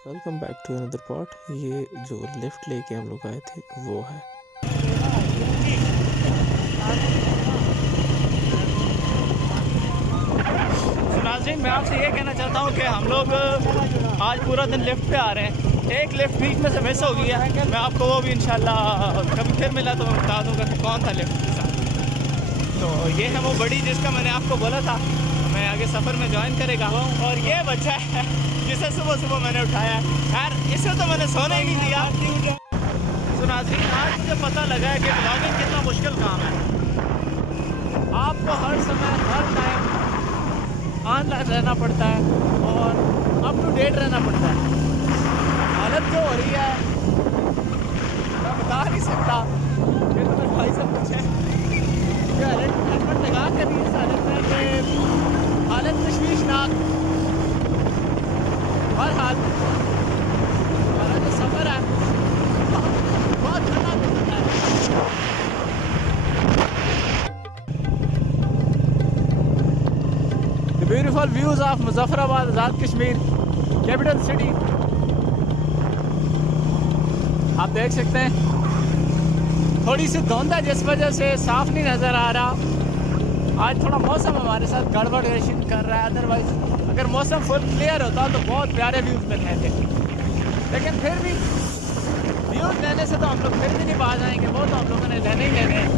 Welcome back to another pot. ये जो lift लेके हम लोग आए थे वो है। नाज़रीन, मैं आपसे ये कहना चाहता हूँ कि हम लोग आज पूरा दिन लिफ्ट पे आ रहे हैं। एक लिफ्ट बीच में से मिस हो गई है। मैं आपको वो भी इंशाल्लाह कभी फिर मिला तो मैं बता दूँगा कि कौन था लिफ्ट के साथ। तो ये है वो बड़ी जिसका मैंने आपको बोला था मैं आगे सफ़र में ज्वाइन करेगा। और ये बच्चा है जिसे सुबह सुबह मैंने उठाया है। यार इसे तो मैंने सोने ही नहीं दिया। तो नाज़रीन, आज मुझे पता लगा है कि ब्लॉगिंग कितना मुश्किल काम है। आपको हर समय हर टाइम ऑनलाइन रहना पड़ता है और अप टू डेट रहना पड़ता है। हालत जो हो रही है मैं बता नहीं सकता। फिर तो मेरे भाई सब कुछ है हेलमेट लगा कर इस हालत में कि हालत तशवीशनाक। हर हाल हमारा जो सफ़र है बहुत ठंडा गुजरता है। The beautiful views of Muzaffarabad, Azad Kashmir, capital city. आप देख सकते हैं थोड़ी सी धुंध है जिस वजह से साफ नहीं नज़र आ रहा। आज थोड़ा मौसम हमारे साथ गड़बड़ कर रहा है। अदरवाइज अगर मौसम फुल क्लियर होता तो बहुत प्यारे व्यूज़ मिल रहे थे। लेकिन फिर भी व्यूज़ लेने से तो हम लोग फिर भी नहीं बाज आएंगे। वो तो हम लोगों ने लेने ही लेने हैं।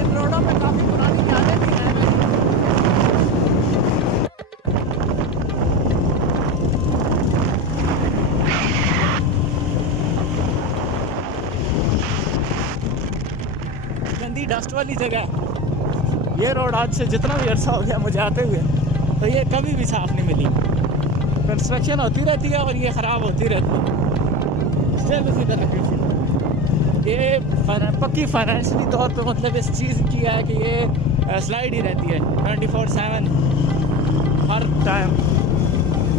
इन रोडों में काफ़ी पुरानी यादें भी हैं। गंदी डस्ट वाली जगह है ये रोड। आज से जितना भी अर्सा हो गया मुझे आते हुए तो ये कभी भी साफ़ नहीं मिली। कंस्ट्रक्शन होती रहती है और ये ख़राब होती रहती है। स्टिल उसी तरह ये पक्की फाइनेंशियली तौर पे मतलब इस चीज़ की है कि ये स्लाइड ही रहती है 24/7 हर टाइम।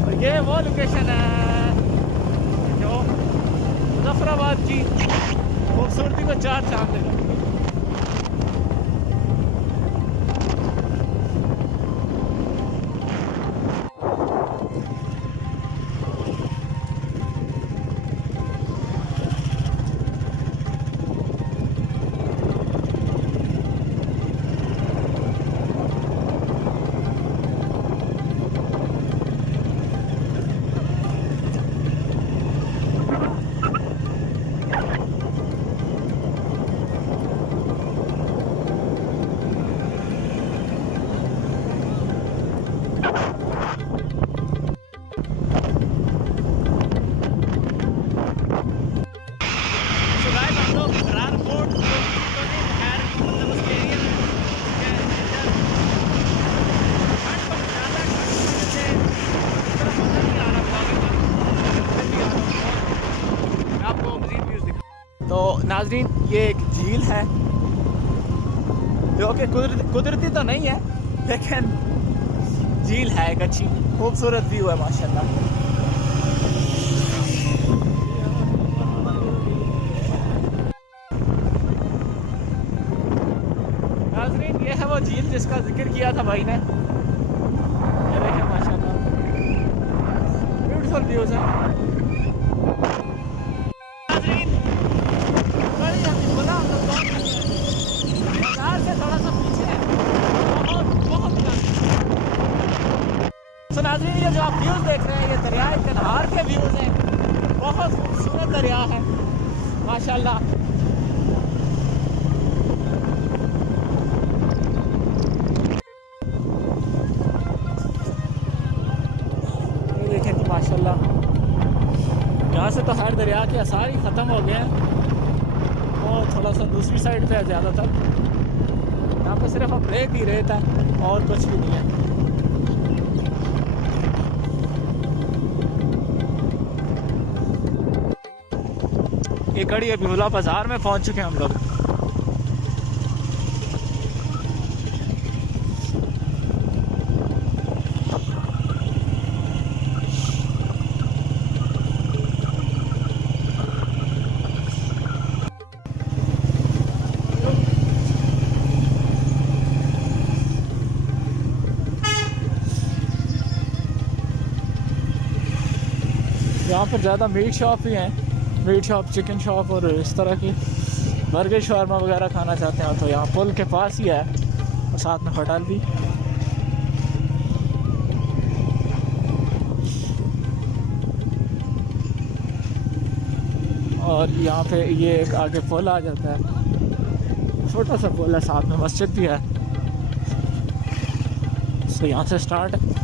और ये वो लोकेशन है जो मुजफ्फराबाद की खूबसूरती को चार चांद लगा। तो नाजरीन, ये एक झील है जो कि कुदरती तो नहीं है लेकिन झील है। एक अच्छी खूबसूरत व्यू है माशाल्लाह। नाजरीन, ये है वो झील जिसका जिक्र किया था भाई ने। ये देखें माशाल्लाह ब्यूटीफुल व्यूज है। थोड़ा सा पीछे है बहुत तो नाज़रीन, ये जो आप व्यूज़ देख रहे हैं ये दरियाए कन्हार के व्यूज़ हैं। बहुत खूबसूरत दरिया है माशाल्लाह। ये देखें कि माशाल्लाह यहाँ से तो हर दरिया के आसार ही ख़त्म हो गए हैं और थोड़ा सा दूसरी साइड पे है ज़्यादातर। यहाँ पे सिर्फ अब रेत ही रेत है और कुछ भी नहीं है। ये कड़ी अभी मुला बाजार में पहुंच चुके हैं हम लोग। यहाँ पर ज़्यादा मीट शॉप भी हैं, मीट शॉप, चिकन शॉप और इस तरह की बर्गर शवारमा वगैरह खाना चाहते हैं तो यहाँ पुल के पास ही है और साथ में होटल भी। और यहाँ पे ये एक आगे पुल आ जाता है, छोटा सा पुल है, साथ में मस्जिद भी है। तो यहाँ से स्टार्ट है,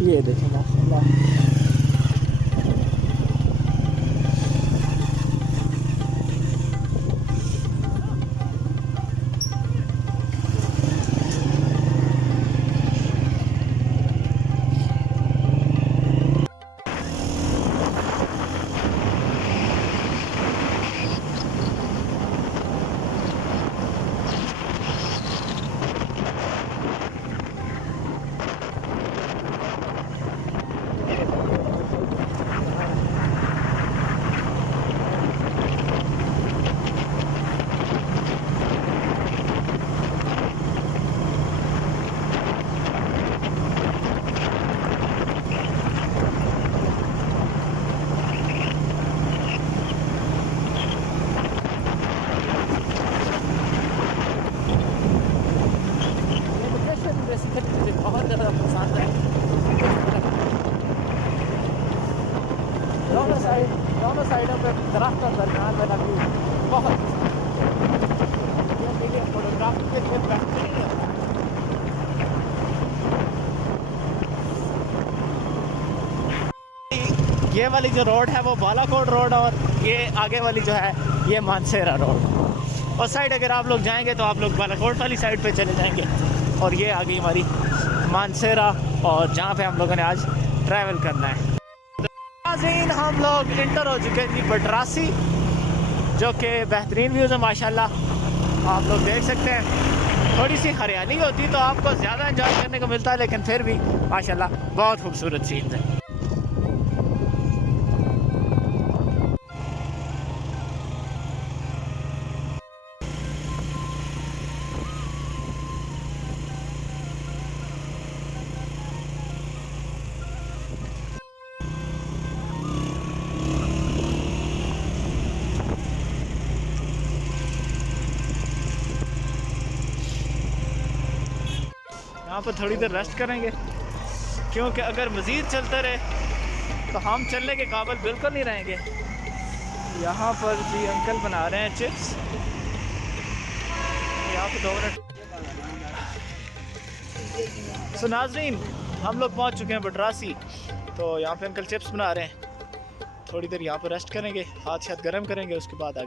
ये देखें माशाल्लाह। मुझे बहुत ज़्यादा पसंद है। दोनों साइडों पे दरख्त और दरमियान में लगी बहुत फोटोग्राफी के लिए बेहतरीन है। ये वाली जो रोड है वो बालाकोट रोड और ये आगे वाली जो है ये मानसेरा रोड। और साइड अगर आप लोग जाएंगे तो आप लोग बालाकोट वाली साइड पे चले जाएंगे और ये आ गई हमारी मानसेरा और जहाँ पे हम लोगों ने आज ट्रैवल करना है। हम लोग इंटर हो चुके हैं जी बटरासी, जो कि बेहतरीन व्यूज़ है माशाल्लाह। आप लोग देख सकते हैं थोड़ी सी हरियाली होती तो आपको ज़्यादा एंजॉय करने को मिलता है, लेकिन फिर भी माशाल्लाह बहुत खूबसूरत सीन है। यहाँ पर थोड़ी देर रेस्ट करेंगे क्योंकि अगर मज़ीद चलते रहे तो हम चलने के काबिल बिल्कुल नहीं रहेंगे। यहाँ पर जी अंकल बना रहे हैं चिप्स, यहाँ पर 2 मिनट। सो नाज़रीन हम लोग पहुँच चुके हैं बटरासी, तो यहाँ पे अंकल चिप्स बना रहे हैं। थोड़ी देर यहाँ पर रेस्ट करेंगे, हाथ शाथ गर्म करेंगे, उसके बाद आगे